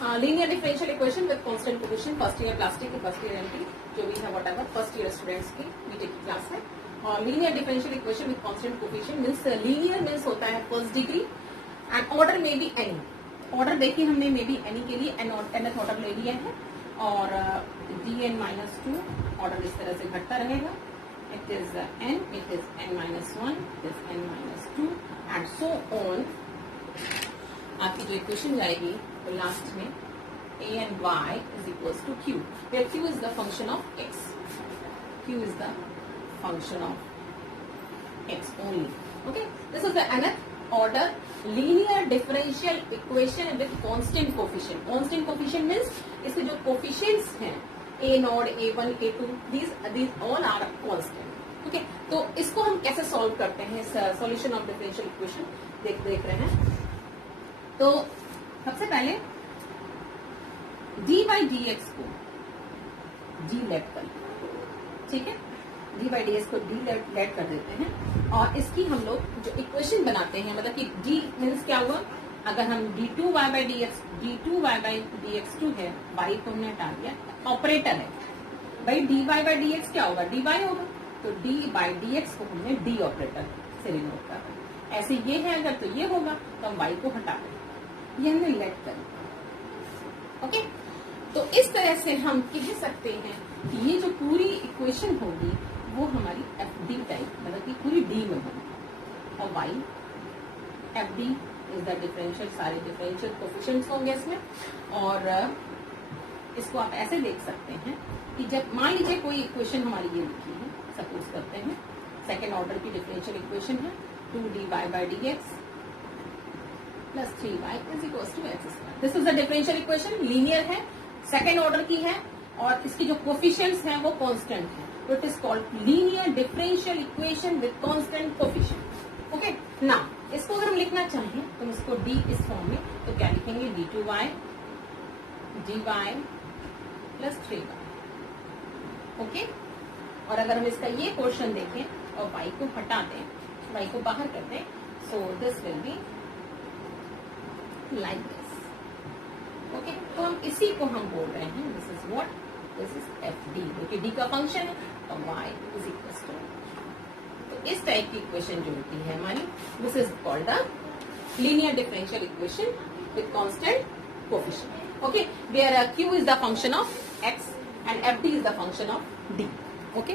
Linear differential equation with constant coefficient, first year plastic की, first year MT जो भी है व्हाटएवर, फर्स्ट ईयर स्टूडेंट्स की BTech की क्लास है। और linear differential equation with constant coefficient means linear means होता है फर्स्ट डिग्री एंड ऑर्डर में बी एनी। ऑर्डर देखिए हमने मे बी एनी के लिए nth ऑर्डर ले लिया है और dn-2 ऑर्डर इस तरह से घटता रहेगा। It is n, it is n-1, it is n-2 and so on. आपकी जो इक्वेशन जाएगी तो लास्ट में a and y is equals to q, where q is the function of x. q is the function of x only. Okay, this is the nth order linear differential equation with constant coefficient. Constant coefficient means इसके जो coefficients हैं a naught, a1, a2, these all are constant. Okay, तो इसको हम कैसे solve करते हैं? Solution of differential equation देख रहे हैं। तो सबसे पहले d by dx को d लेट कर, ठीक है, d by dx को d लेट कर देते हैं और इसकी हम लोग जो इक्वेशन बनाते हैं, मतलब कि d मीन्स क्या हुआ, अगर हम d2y by dx2 है, y को हमने हटा दिया, ऑपरेटर है भाई, dy by dx क्या होगा, dy होगा, तो d by dx को हमने d ऑपरेटर से रिमूव कर दिया। ऐसे ये है अगर तो ये होगा, तो हम y को हटा दें, ये हमने लेट कर। ओके, तो इस तरह से हम कह सकते हैं कि ये जो पूरी इक्वेशन होगी वो हमारी एफ डी टाइप, मतलब कि पूरी डी में होगी और Y F D is the differential, सारे डिफरेंशियल कोफिशिएंट्स होंगे इसमें। और इसको आप ऐसे देख सकते हैं कि जब मान लीजिए कोई इक्वेशन हमारी ये लिखी है, सपोज करते हैं सेकेंड ऑर्डर की डिफरेंशियल इक्वेशन है 2dy by dx plus 3y is equals to x square. This is the differential equation, linear है, सेकेंड ऑर्डर की है और इसकी जो कोफिशिएंट्स हैं वो कांस्टेंट है, तो it is called linear differential equation with constant coefficient. Okay, now इसको अगर हम लिखना चाहें तो हम इसको d इस फॉर्म में, तो क्या लिखेंगे, d2y dy plus 3y। Okay, और अगर हम इसका ये पोर्शन देखें और y को हटा दें, y को बाहर कर दें, so this will be like this. Okay, तो हम इसी को हम बोल रहे हैं, this is what, this is F D, जो कि डी का फंक्शन है और y इज इक्वल टू। तो इस टाइप की इक्वेशन जो होती है हमारी, this is called the linear differential equation with constant coefficient. Okay, where q is the function of x and F D is the function of d। Okay,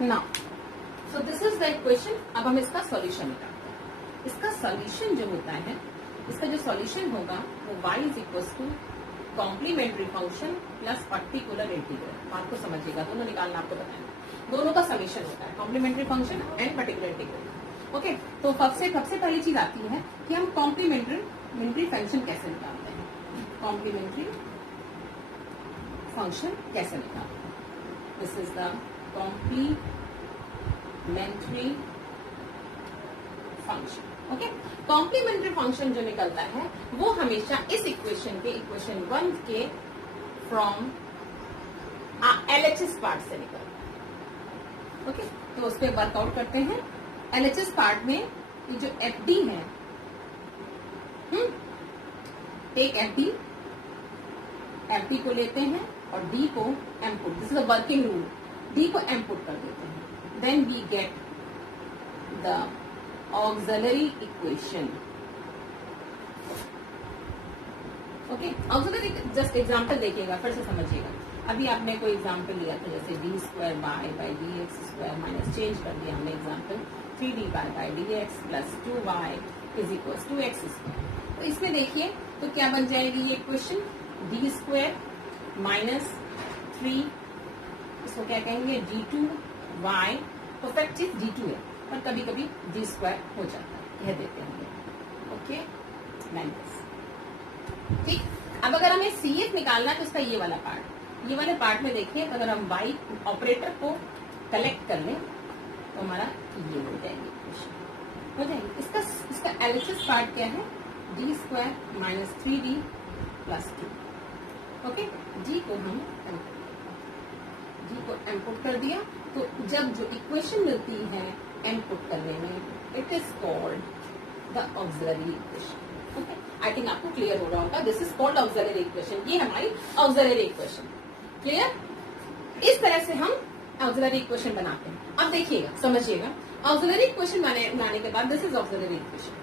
now so this is the equation. अब हम इसका solution निकालते हैं। इसका solution जो होता है, इसका जो सॉल्यूशन होगा वो y is equal to complementary function plus particular integral. बात को समझिएगा, दोनों निकालना आपको बताना, दोनों का समीशन होता है, complementary function and particular integral. Okay, तो सबसे पहली चीज आती है कि हम कॉम्प्लीमेंट्री फंक्शन कैसे निकालते हैं, कॉम्प्लीमेंट्री फंक्शन कैसे निकालते हैं। This is the complementary function. Okay, complementary function जो निकलता है वो हमेशा इस इक्वेशन के, इक्वेशन 1 के फ्रॉम LHS पार्ट से निकलता है। ओके, तो उस पर वर्कआउट करते हैं। LHS पार्ट में ये जो FD है, टेक FD को लेते हैं और D को input, this is a working rule, D को इनपुट कर देते हैं, then we get the auxiliary equation. Okay, auxiliary just example देखिएगा, फिर से समझिएगा। अभी आपने कोई एग्जांपल लिया था जैसे d square by dx square minus, change कर दिया हमने example, 3d by dx plus 2y is equal to x square. तो इसमें देखिए तो क्या बन जाएगी ये इक्वेशन, d स्क्वायर माइनस 3, इसको क्या कहेंगे d2y, परफेक्ट चीज d2 है और कभी कभी d स्क्वायर हो जाता है, यह देते हैं। ओके, माइनस, ठीक। अब अगर हमें CF निकालना है तो इसका ये वाला पार्ट, ये वाले पार्ट में देखिए अगर हम y ऑपरेटर को कलेक्ट कर लें तो हमारा ये हो जाएगी इक्वेशन, हो जाएगी। इसका LHS पार्ट क्या है, d square minus 3d plus 2। Okay, d को इनपुट कर दिया, तो जब जो इक्वेशन मिलती है इनपुट करने में, it is called the auxiliary equation. Okay, I think आपको क्लियर हो रहा होगा, this is called auxiliary equation, ये हमारी ऑक्सिलरी इक्वेशन। क्लियर? इस तरह से हम ऑक्सिलरी इक्वेशन बनाते हैं। अब देखिएगा, समझिएगा, ऑक्सिलरी इक्वेशन बनाने के बाद दिस इज ऑक्सिलरी इक्वेशन।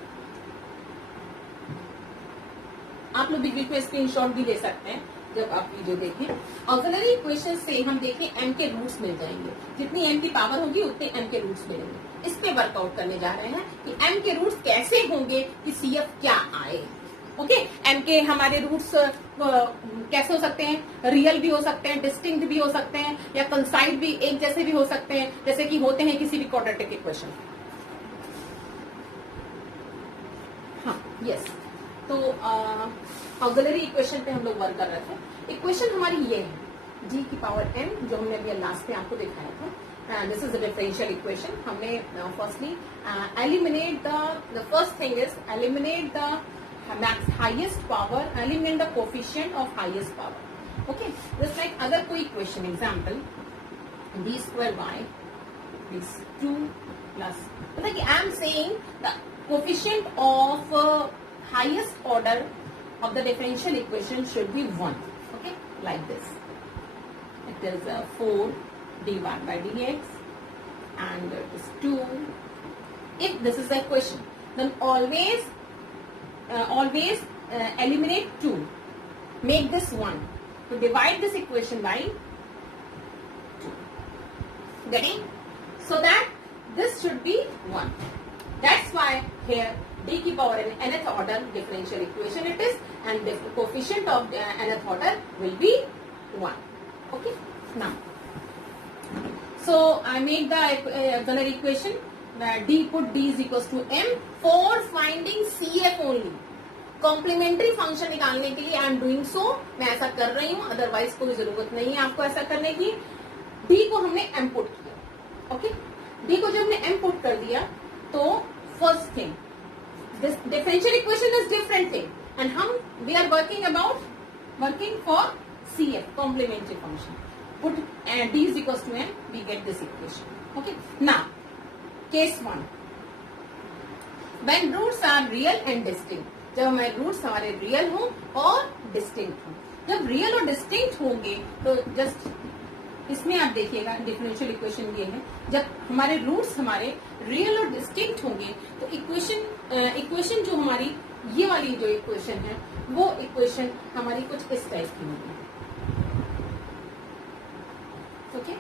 आप लोग बीच में स्क्रीनशॉट भी ले सकते हैं जब आप वीडियो देखें। ऑक्सिलरी इक्वेशन से हम देखें एम के रूट्स मिल जाएंगे, जितनी एम की पावर होगी उतने एम के रूट्स मिलेंगे। इस पे वर्कआउट करने जा रहे हैं कि एम के रूट्स कैसे होंगे कि सीएफ क्या आए। ओके, एम के हमारे रूट्स कैसे हो सकते हैं? रियल भी हो सकते हैं, डिस्टिंक्ट भी हो सकते हैं, या कंसाइड भी एक जैसे भी हो सकते हैं, जैसे कि होते हैं किसी भी क्वाड्रेटिक इक्वेशन। हाँ, यस। तो ऑक्सिलरी इक्वेशन पे हम लोग वर्क कर रहे थे। इक्वेशन हमारी ये है, g की पावर m, जो हमने अभी लास्ट में आपको दिखाया था। This is the differential equation. हमने firstly eliminate the first thing is eliminate the highest power, eliminate the coefficient of highest power. Okay, just like अगर कोई equation example d²y is 2 plus, मतलब कि I am saying the coefficient of highest order of the differential equation should be 1. Okay, like this. It is 4 dy by dx and it is 2. If this is the equation, then always eliminate 2. Make this 1. To divide this equation by 2. Getting? So that this should be 1. That's why here d की power nth order differential equation it is, and the coefficient of nth order will be 1. Okay, now so I make the auxiliary equation, d put d is equals to m for finding CF only. Complementary function निकालने के लिए I am doing so, मैं ऐसा कर रही हूं, otherwise कोई जरूरत नहीं है आपको ऐसा करने की। d को हमने m पुट किया। ओके, d को जब हमने m पुट कर दिया तो first thing, this differential equation is different thing, and we are working for CF, complementary function. Put d is equals to m, we get this equation. Okay, now case 1, when roots are real and distinct, जब हमारे roots हमारे real हो और distinct हो। जब real और distinct होंगे तो जस्ट इसमें आप देखिएगा डिफरेंशियल इक्वेशन ये है, जब हमारे रूट्स हमारे रियल और डिस्टिंक्ट होंगे तो इक्वेशन जो हमारी ये वाली जो इक्वेशन है वो इक्वेशन हमारी कुछ इस टाइप की होगी। ओके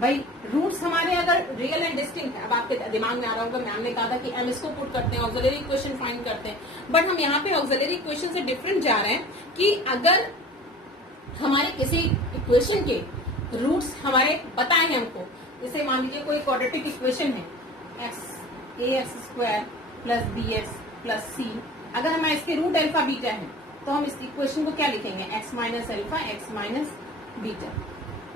भाई, रूट्स हमारे अगर रियल एंड डिस्टिंक्ट है, अब आपके दिमाग में आ रहा होगा मैम ने कहा था कि हम इसको पुट करते हैं, ऑक्सिलरी इक्वेशन फाइंड करते हैं, बट हम यहाँ पे ऑक्सिलरी इक्वेशन से डिफरेंट जा रहे हैं कि अगर हमारे किसी इक्वेशन के रूट्स हमारे बताए हैं हमको, जैसे मान लीजिए कोई क्वाड्रेटिक इक्वेशन है ax² plus bx plus c, अगर हमारे इसके रूट अल्फा बीटा है तो हम इस इक्वेशन को क्या लिखेंगे, x minus alpha x minus beta.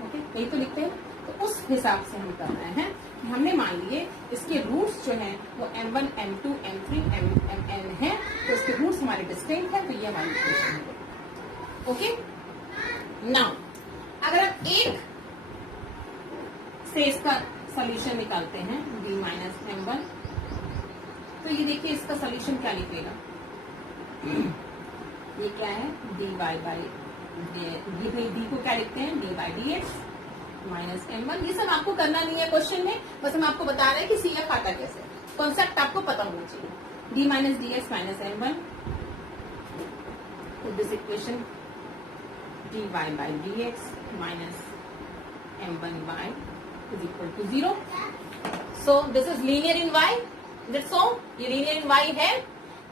Okay, यही तो लिखते हैं। तो उस हिसाब से हम कर रहे हैं कि हमने मान लिए इसके रूट्स जो हैं वो m1 m2 m3 mn है, तो इसके रूट्स हमारे डिस्टिंक्ट है, तो ये हमारी इक्वेशन है। ओके, नाउ अगर आप एक से इसका सोल्यूशन निकालते हैं d माइनस m1, तो ये देखिए इसका सोल्यूशन क्या निकलेगा, ये क्या है dy बाई डी को क्या लिखते हैं dy by dx minus m1। ये सब आपको करना नहीं है क्वेश्चन में, बस हम आपको बता रहे हैं कि CF आता कैसे, कॉन्सेप्ट आपको पता होना चाहिए। d minus dx minus m1, तो this equation dy by dx minus m1y is equal to 0. So this is linear in y. That's so, ये linear in y है,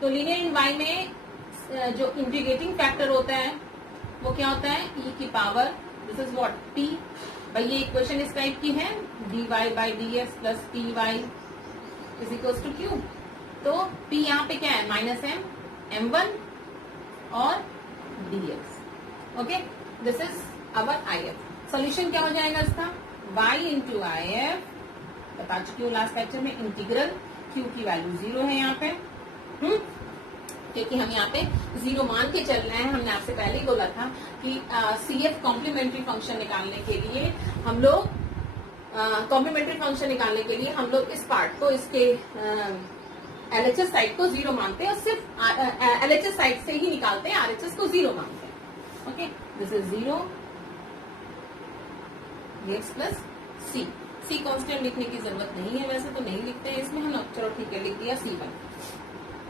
तो linear in y में जो इंटीग्रेटिंग फैक्टर होता है वो क्या होता है, e की power, this is what t। भाई ये इक्वेशन इस टाइप की है, dy by dx plus ty is equals to q। तो p यहाँ पे क्या है माइनस m1 और dx। Okay, this is our if। Solution क्या हो जाएगा इसका, y इंटू if, बता चुकी हूँ लास्ट लेक्चर में, इंटीग्रल q की वैल्यू 0 है यहाँ पे, क्योंकि हम यहाँ पे 0 मान के चल रहे हैं। हमने आपसे पहले ही बोला था कि CF कॉम्प्लीमेंट्री फंक्शन निकालने के लिए हम लोग कॉम्प्लीमेंट्री फंक्शन निकालने के लिए हम लोग इस पार्ट को, इसके एलएचएस साइड को 0 मानते हैं और सिर्फ एलएचएस साइड से ही निकालते हैं, आरएचएस को 0 मानते हैं। Okay, this is 0 x plus C. C constant लिखने की जरूरत नहीं है, वैसे तो नहीं लिखते हैं इसमें हम, चलो ठीक है, लिख दिया C1।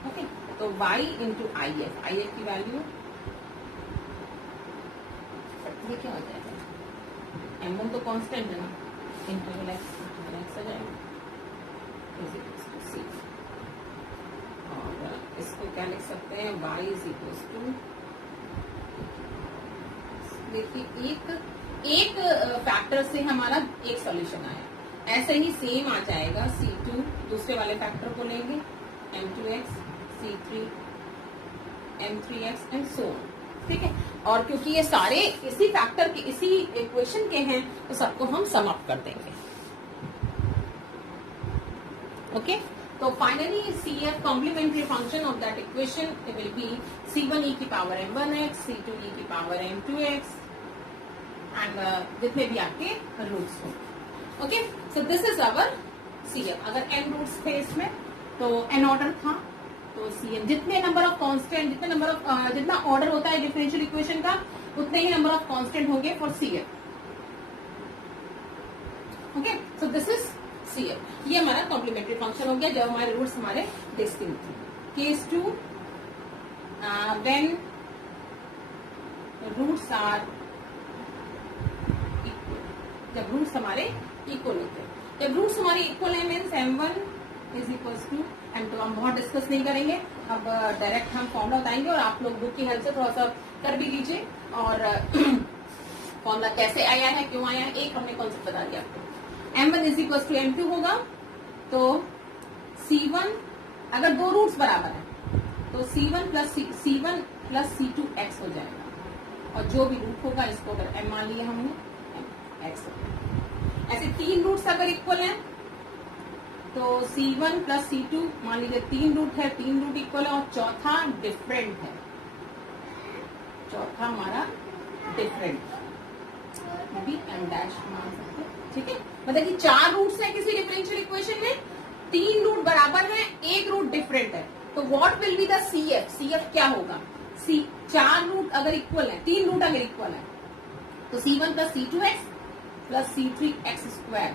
ओके, तो y इंटू आई एफ की वैल्यू ये क्या हो जाएगा, M1 तो कांस्टेंट है ना, इंटरवल x आ जाएगा C। और इसको क्या लिख सकते हैं, y इज इक्वल टू, देखिए एक फैक्टर से हमारा एक सॉल्यूशन आया, ऐसे ही सेम आ जाएगा C2, दूसरे वाले फैक्टर को लेंगे M2x, C3, M3x and so on. ठीक है, और क्योंकि ये सारे इसी फैक्टर के, इसी इक्वेशन के हैं, तो सबको हम सम अप कर देंगे। ओके, तो finally CF complementary function of that equation will be C1 e की पावर m1x, C2 e की पावर m2x एंड जितने भी आपके रूट्स हो। Okay, so this is our CF। अगर n रूट्स थे इसमें तो n ऑर्डर था, तो CN जितने नंबर ऑफ कांस्टेंट, जितना ऑर्डर होता है डिफरेंशियल इक्वेशन का, उतने ही नंबर ऑफ कांस्टेंट होंगे for CF। Okay, so this is CF। ये हमारा कॉम्प्लीमेंट्री फंक्शन हो गया जब हमारे रूट्स हमारे डिस्टिंक्ट थे। केस 2, व्हेन रूट्स आर, जब रूट्स हमारे इक्वल होते हैं, जब रूट्स हमारे इक्वल है means M1 is equal to M2। हम बहुत डिस्कस नहीं करेंगे, अब डायरेक्ट हम फॉर्मूला बताएंगे और आप लोग बुक की हेल्प से थोड़ा सा कर भी लीजिए, और फॉर्मूला कैसे आया है, क्यों आया है, एक हमने कॉन्सेप्ट बता दिया आपको। M1 is equal to M2 होगा, तो C1, अगर दो रूट्स बराबर है तो C1 प्लस C2x हो जाएगा, और जो भी रूट होगा इसको अगर M मान लिया हमने, x। ऐसे तीन रूट्स अगर इक्वल हैं तो C1 प्लस C2, मान लीजिए तीन रूट है, तीन रूट इक्वल है, और चौथा डिफरेंट है, चौथा हमारा डिफरेंट, भी M डैश मान सकते हैं। ठीक है, मतलब कि चार रूट्स हैं किसी डिफरेंशियल इक्वेशन में, तीन रूट बराबर है, एक रूट डिफरेंट है, तो what will be the CF? CF क्या होगा? चार रूट अगर इक्वल है, तीन रूट अगर इक्वल है, तो C1 plus C2x plus C3x square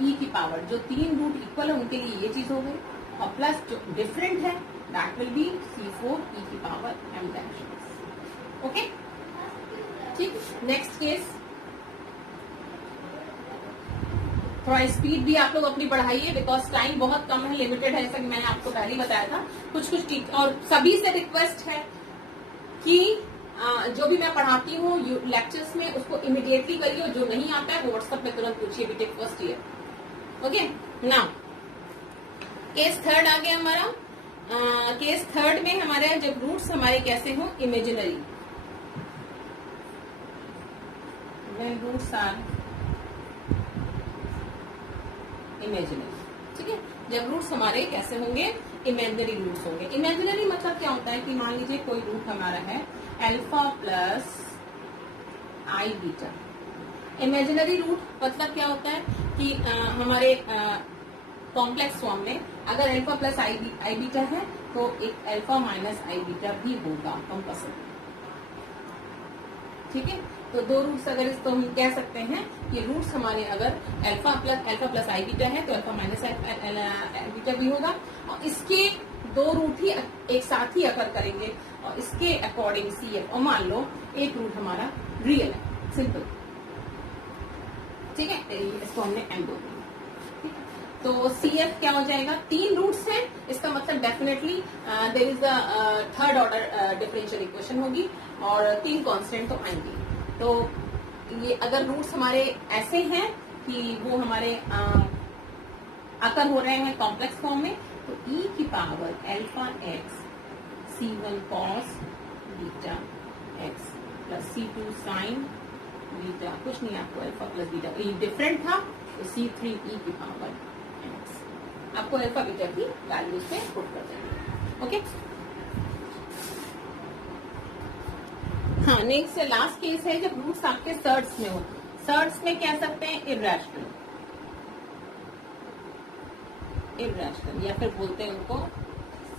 e की पावर, जो तीन रूट इक्वल है उनके लिए ये चीज हो गई, और प्लस जो डिफरेंट है that will be C4 e की पावर m डैश। ओके, ठीक। नेक्स्ट केस, थोड़ा स्पीड भी आप लोग अपनी बढ़ाइए, बिकॉज टाइम बहुत कम है, लिमिटेड है, जैसा कि मैंने आपको पहले ही बताया था। कुछ और सभी से रिक्वेस्ट है कि जो भी मैं पढ़ाती हूँ लेक्चर्स में उसको इमीडिएटली करिए, जो नहीं आता है वो व्हाट्सएप में तुरंत पूछिए, BTech first year. Okay, now case third आ गया हमारा। केस थर्ड में हमारे जब रूट्स हमारे कैसे हो, imaginary, when roots are imaginary. ठीक है, जब रूट्स हमारे कैसे होंगे, इमेजिनरी रूट्स होंगे। इमेजिनरी मतलब क्या होता है कि मान लीजिए कोई रूट हमारा है अल्फा प्लस आई बीटा। इमेजिनरी रूट मतलब क्या होता है कि हमारे कॉम्प्लेक्स फॉर्म में अगर अल्फा प्लस आई बीटा है तो एक अल्फा माइनस आई बीटा भी होगा कंपल्सरी। ठीक है, तो दो रूट्स अगर इसको हम कह सकते हैं कि रूट्स हमारे अगर अल्फा प्लस आई बीटा है तो अल्फा माइनस आई बीटा भी होगा, और इसके दो रूट ही एक साथ ही अकर करेंगे और इसके अकॉर्डिंग CF, और मान लो एक रूट हमारा रियल है, सिंपल। ठीक है, इसको हमने M बोल दिया। तो CF क्या हो जाएगा, तीन रूट्स हैं, इसका मतलब definitely there is a third order differential equation होगी, और तीन कांस्टेंट तो आएंगे। तो ये अगर रूट्स हमारे ऐसे हैं कि वो हमारे अकर हो रहे हैं कॉम्प्लेक्स फॉर्म में, तो e की power alpha x C1 cos beta x plus C2 sign beta, कुछ नहीं आपको अल्फा प्लस बीटा, ये डिफरेंट था, तो C3 e की पावर x, आपको अल्फा बीटा की वैल्यू से पुट कर देंगे। ओके, हाँ, नेक्स्ट से लास्ट केस है जब रूट्स आपके सर्ड्स में हो। सर्ड्स में कह सकते हैं इर्रेशनल, इरेशनल, या फिर बोलते हैं उनको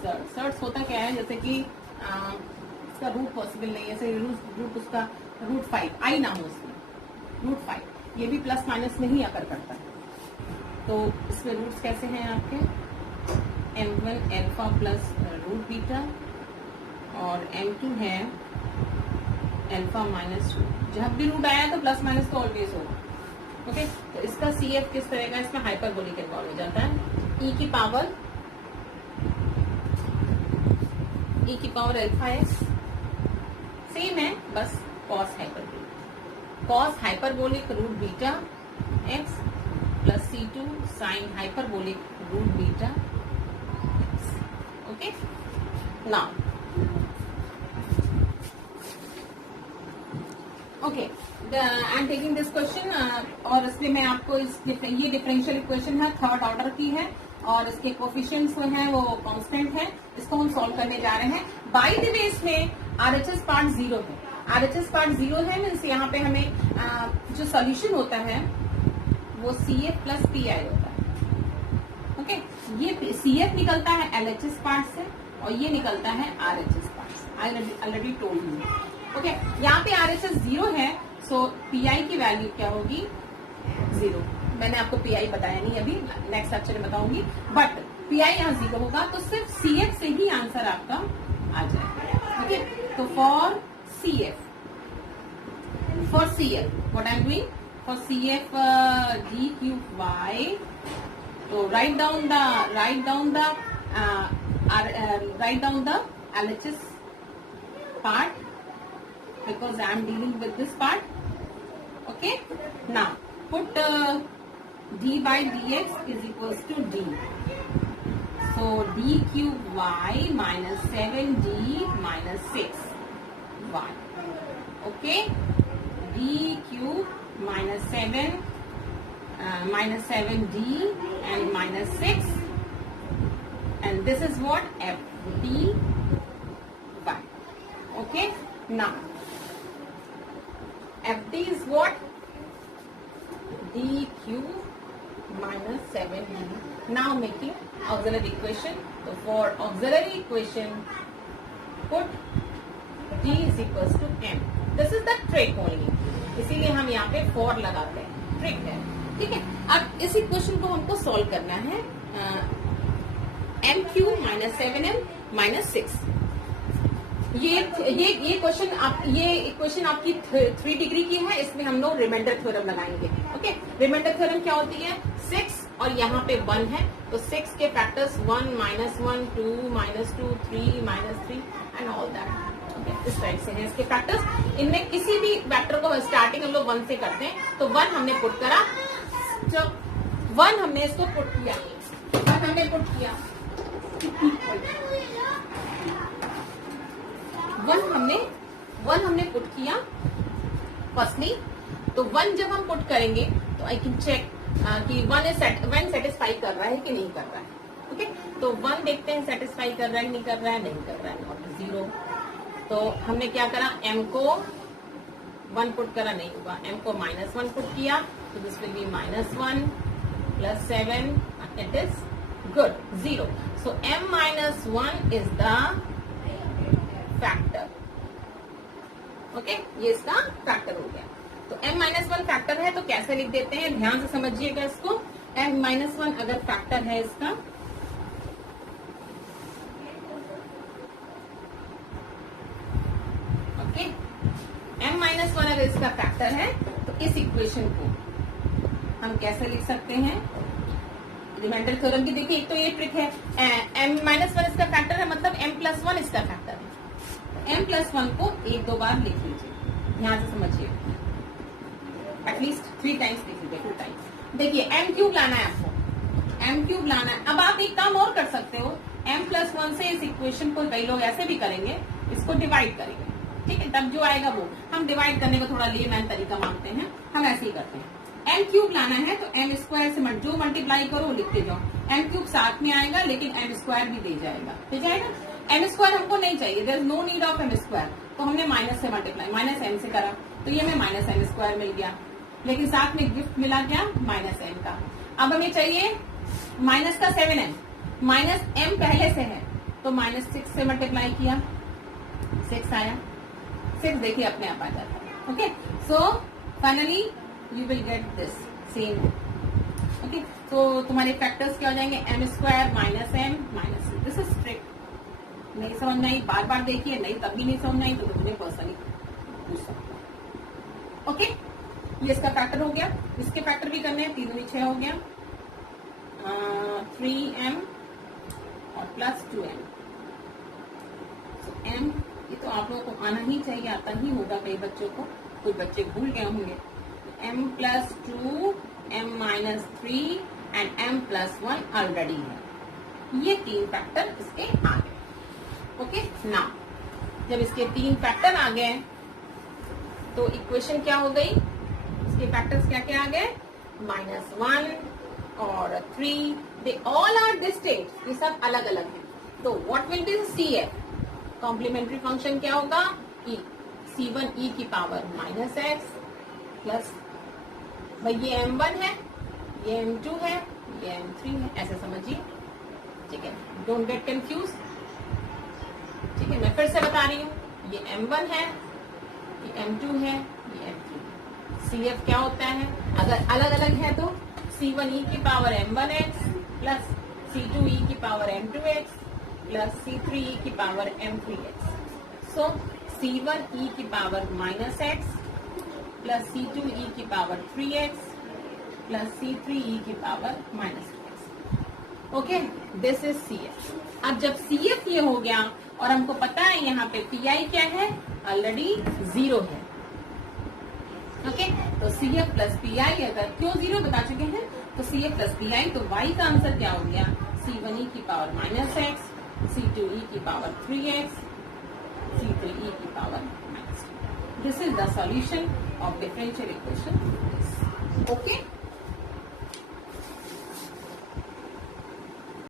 सर्ट्स। सर्ट्स होता क्या है, जैसे कि इसका रूट पॉसिबल नहीं है, जैसे रूट उसका रूट 5 आई ना हो उसमें, रूट 5 ये भी प्लस माइनस में ही अकर करता है। तो इसमें रूट्स कैसे हैं आपके, m1 alpha plus root beta और m2 है अल्फा माइनस 2। जब भी रूट आया तो प्लस माइनस तो ऑलवेज होगा। ओके, तो इसका CF किस तरह का, इसमें हाइपरबोलिक इन्वॉल्व हो जाता है, e की पावर अल्फा एक्स सेम है, बस cos hyperbolic root beta x plus C2 sine hyperbolic root beta x. Okay, now okay I am taking this question, और इसलिए मैं आपको ये डिफरेंशियल इक्वेशन है, थर्ड ऑर्डर की है और इसके कोफिशिएंट्स जो हैं वो कांस्टेंट है। इसको हम सॉल्व करने जा रहे हैं। बाय द वे इसमें RHS पार्ट 0 है, RHS पार्ट 0 है मीन्स यहाँ पे हमें जो सोल्यूशन होता है वो CF प्लस PI होता है। ओके, ये CF निकलता है LHS पार्ट से और ये निकलता है RHS पार्ट से। I already told you. Okay, यहाँ पे RHS 0 है, सो PI की वैल्यू क्या होगी, 0। मैंने आपको PI बताया नहीं अभी, नेक्स्ट लेक्चर में बताऊंगी, बट PI यहाँ 0 होगा तो सिर्फ CF से ही आंसर आपका आ जाएगा। ओके, तो for CF what I am doing, for CF d cube y, तो write down the LHS part because I am dealing with this part. Okay, now put d by dx is equals to d. So d cube y minus 7d minus 6y. Okay, d cube minus 7d and minus 6, and this is what fd y. Okay, now fd is what, d cube minus 7d. Now making auxiliary equation. So for auxiliary equation put d is equals to m. This is the trick only, इसीलिए हम यहाँ पे for लगाते हैं, trick है। ठीक है, अब इस इक्वेशन को हमको सॉल्व करना है। m cube minus 7m minus 6, ये इक्वेशन आपकी 3 डिग्री की है। इसमें हम लोग रिमाइंडर थ्योरम लगाएंगे। ओके, रिमाइंडर थ्योरम क्या होती है, 6 और यहाँ पे 1 है, तो 6 के factors 1 minus 1 2 minus 2 3 minus 3 and all that. Okay, इस टाइप से है इसके फैक्टर्स। इनमें किसी भी वेक्टर को स्टार्टिंग हम लोग 1 से करते हैं, तो 1 हमने पुट करा, जब 1 हमने इसको पुट किया, 1 हमने पुट किया, 1 हमने पुट किया फर्स्टली। तो 1 जब हम पुट करेंगे तो आई कैन चेक कि 1 सेटिस्फाई कर रहा है कि नहीं कर रहा है। ओके, तो 1 देखते हैं सेटिस्फाई कर रहा है नहीं कर रहा है, नहीं कर रहा है, नॉट 0। तो हमने क्या करा, m को 1 पुट करा, नहीं हुआ, m को -1 पुट किया, तो this will be -1 plus 7, it is good 0। So m -1 is the factor. Okay, ये इसका फैक्टर हो गया। तो m-1 फैक्टर है, तो कैसे लिख देते हैं, ध्यान से समझिएगा इसको। m-1 अगर फैक्टर है इसका, ओके, m-1 अगर इसका फैक्टर है तो इस इक्वेशन को हम कैसे लिख सकते हैं, रिमाइंडर थ्योरम की देखिए, एक तो ये ट्रिक है, m-1 इसका फैक्टर है, मतलब m+1 इसका फैक्टर है। m+1 को 1-2 बार लिख लीजिए, ध्यान से समझिए, एटलीस्ट 3 टाइम्स लिख लीजिए, 2 टाइम्स। देखिए m क्यूब लाना है आपको, m क्यूब लाना है। अब आप एक काम और कर सकते हो, m+1 से इस इक्वेशन को, कई लोग ऐसे भी करेंगे, इसको डिवाइड करेंगे। ठीक है, तब जो आएगा वो, हम डिवाइड करने को थोड़ा लेमैन तरीका मांगते हैं, हम ऐसे ही करते हैं। m क्यूब लाना है तो m स्क्वायर से जो मल्टीप्लाई करो लिखते जाओ, m क्यूब साथ में आएगा लेकिन m स्क्वायर भी दे जाएगा, m स्क्वायर हमको नहीं चाहिए, there is no need of m square, तो हमने माइनस से मल्टीप्लाई, -m से करा, तो ये हमें -m स्क्वायर मिल गया, लेकिन साथ में गिफ्ट मिला क्या, -m का। अब हमें चाहिए माइनस का 7m, माइनस m पहले से है तो -6 से मल्टीप्लाई किया, 6 आया, 6 देखिए अपने आप आ जाता है। Okay, so finally you will get this same. Okay, तो तुम्हारे फैक्टर्स क्या हो जाएंगे, m square minus m minus c। This is strict, नहीं समझ में आई बार बार देखिए, नहीं तब भी नहीं समझ में आई तो मुझे पर्सनली पूछ सकते हो। ओके, ये इसका फैक्टर हो गया, इसके फैक्टर भी करने हैं, 3 दूनी 6 हो गया, 3m और प्लस 2m। m ये तो आप लोगों को आना ही चाहिए, आता ही होगा कई बच्चों को, कुछ बच्चे भूल गए होंगे। m plus 2, m minus 3 and m plus 1 already है। ये 3 फैक्टर इसके आ गए। ओके, नाउ जब इसके 3 फैक्टर आ गए तो इक्वेशन क्या हो गई, इसके फैक्टर्स क्या क्या आ गए, -1 और 3, दे ऑल आर डिस्टिंक्ट, ये सब अलग अलग है। तो what will be CF, complementary function क्या होगा, C1e की पावर -x प्लस, भाई ये m1 है, ये m2 है, ये m3 है, ऐसे समझिए। ठीक है, डोंट गेट कंफ्यूज। ठीक है, मैं फिर से बता रही हूँ, ये m1 है, ये m2 है, ये m3 है। CF क्या होता है, अगर अलग अलग है तो C1e की पावर m1x प्लस C2e की पावर m2x प्लस C3e की पावर m3x। सो C1e की पावर -x प्लस C2e की पावर 3x प्लस C3e की power -x। Okay, this is CF। अब जब CF ये हो गया और हमको पता है यहाँ पे PI क्या है, ऑलरेडी 0 है। ओके, तो CF प्लस PI अगर क्यों 0 बता चुके हैं, तो CF प्लस PI, तो Y का आंसर क्या हो गया, C1e की पावर -x, C2e की पावर 3x, C3e की power -2। This is the solution of differential equation. Okay.